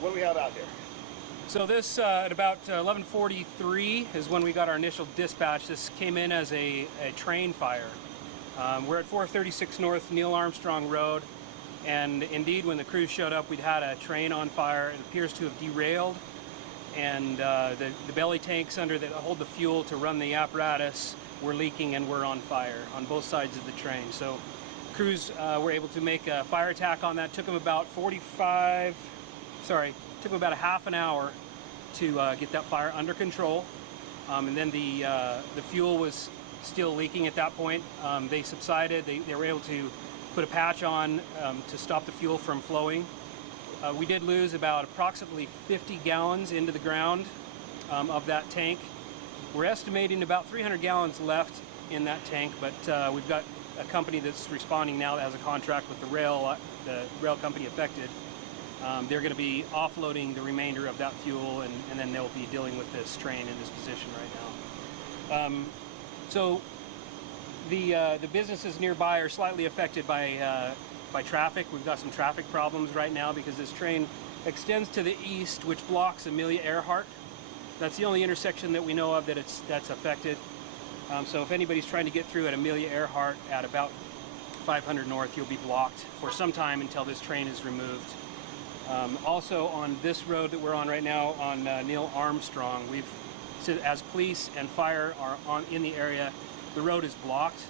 what do we have out here? So this, at about 11:43 is when we got our initial dispatch. This came in as a train fire. We're at 436 North Neil Armstrong Road, and indeed when the crews showed up, we'd had a train on fire. It appears to have derailed, and the belly tanks under that hold the fuel to run the apparatus were leaking and were on fire on both sides of the train. So crews were able to make a fire attack on that. Took them about took them about a half an hour to get that fire under control. And then the fuel was still leaking at that point. They subsided. They were able to put a patch on to stop the fuel from flowing. We did lose about approximately 50 gallons into the ground of that tank. We're estimating about 300 gallons left in that tank, but we've got a company that's responding now that has a contract with the rail company affected. They're going to be offloading the remainder of that fuel, and then they'll be dealing with this train in this position right now. So the businesses nearby are slightly affected by traffic. We've got some traffic problems right now because this train extends to the east, which blocks Amelia Earhart. That's the only intersection that we know of that's affected. So if anybody's trying to get through at Amelia Earhart at about 500 North, you'll be blocked for some time until this train is removed. Also on this road that we're on right now, on Neil Armstrong, as police and fire are in the area, the road is blocked.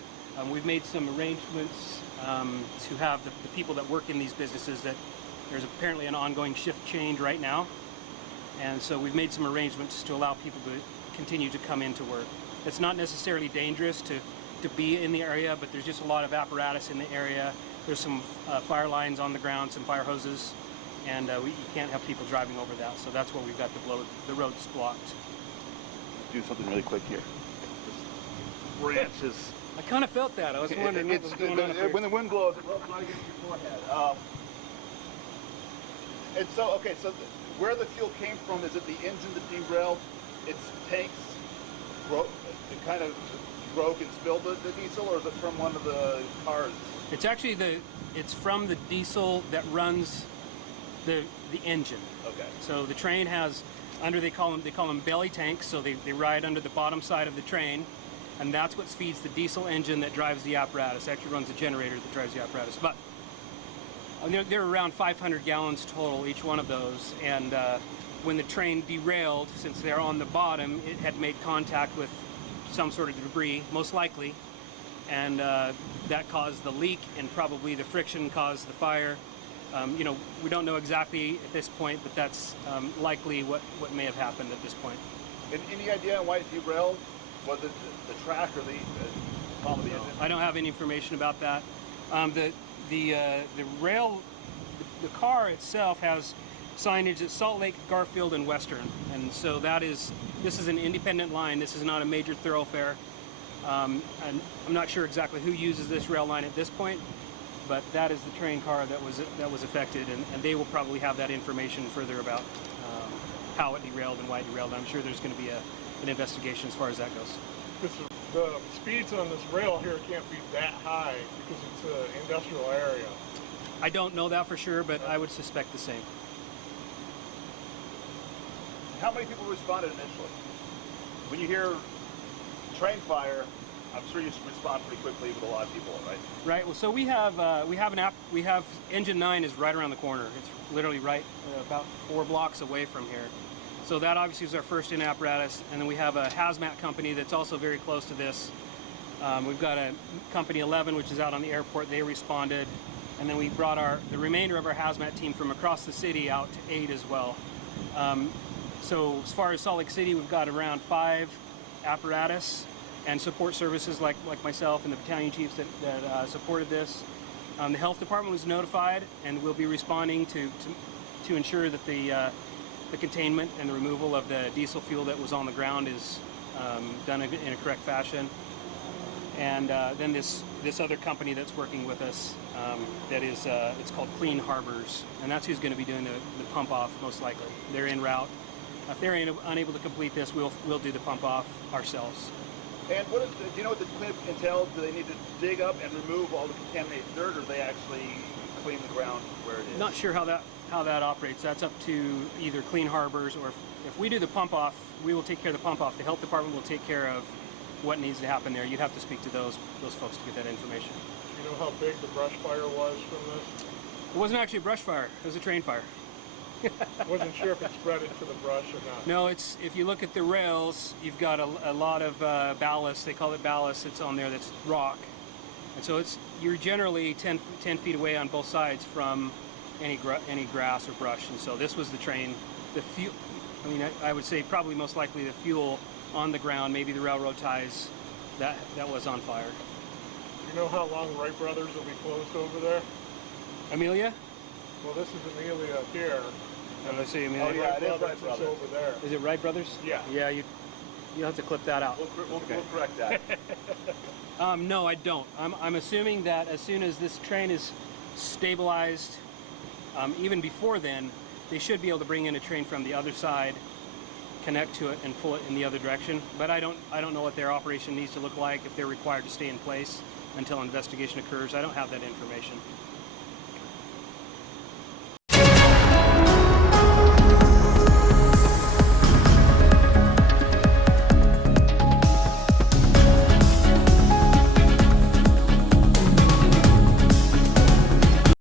We've made some arrangements to have the people that work in these businesses, that there's apparently an ongoing shift change right now. And so we've made some arrangements to allow people to continue to come into work. It's not necessarily dangerous to be in the area, but there's just a lot of apparatus in the area. There's some fire lines on the ground, some fire hoses, and you can't have people driving over that. So that's what we've got the roads blocked. Let's do something really quick here. This branch is... I kind of felt that. I was wondering what was going on up here. When the wind blows, it rubs right against your forehead. And so, okay, so where the fuel came from, is it the engine that derailed? Its tanks broke, it kind of broke and spilled the diesel, or is it from one of the cars? It's actually it's from the diesel that runs the engine. Okay. So the train has they call them belly tanks, so they ride under the bottom side of the train, and that's what feeds the diesel engine that drives the apparatus. It actually runs the generator that drives the apparatus. But they're around 500 gallons total, each one of those, and when the train derailed, since they're on the bottom, it had made contact with some sort of debris, most likely, and that caused the leak, and probably the friction caused the fire. We don't know exactly at this point, but that's likely what may have happened at this point. And any idea why it derailed? Was it the track or the column of the engine? I don't have any information about that. The car itself has signage at Salt Lake, Garfield, and Western, and so this is an independent line. This is not a major thoroughfare. And I'm not sure exactly who uses this rail line at this point, but that is the train car that was affected, and they will probably have that information further about how it derailed and why it derailed. I'm sure there's going to be an investigation as far as that goes. The speeds on this rail here can't be that high because it's an industrial area. I don't know that for sure, but I would suspect the same. How many people responded initially? When you hear train fire, I'm sure you respond pretty quickly with a lot of people, right? Right. Well, so we have engine 9 is right around the corner. It's literally right about 4 blocks away from here. So that obviously is our first in apparatus, and then we have a Hazmat company that's also very close to this. We've got a company 11, which is out on the airport. They responded, and then we brought the remainder of our Hazmat team from across the city out to aid as well. So as far as Salt Lake City, we've got around 5 apparatus and support services like myself and the battalion chiefs that supported this. The health department was notified, and we'll be responding to ensure that the containment and the removal of the diesel fuel that was on the ground is done in a correct fashion. And then this other company that's working with us, it's called Clean Harbors, and that's who's going to be doing the pump off most likely. They're en route. If they're unable to complete this, we'll do the pump off ourselves. And do you know what the cleanup entails? Do they need to dig up and remove all the contaminated dirt, or do they actually clean the ground where it is? Not sure how that how that operates. That's up to either Clean Harbors, or if we do the pump off, we will take care of the pump off. The health department will take care of what needs to happen there. You'd have to speak to those folks to get that information. Do you know how big the brush fire was from this? It wasn't actually a brush fire. It was a train fire. Wasn't sure if it spread into the brush or not. No, it's, if you look at the rails, you've got a lot of ballast. They call it ballast. It's on there that's rock. And so you're generally 10 feet away on both sides from any grass or brush. And so this was the train. The fuel, I mean, I would say probably most likely the fuel on the ground, maybe the railroad ties, that was on fire. Do you know how long Wright Brothers will be closed over there? Amelia? Well, this is Amelia here. And let's see, Amelia. Oh, yeah, it is Wright Is Brothers. over there. Is it Wright Brothers? Yeah. Yeah, you'll have to clip that out. We'll correct that. No, I don't. I'm assuming that as soon as this train is stabilized, even before then, they should be able to bring in a train from the other side, connect to it, and pull it in the other direction. But I don't know what their operation needs to look like, if they're required to stay in place until investigation occurs. I don't have that information.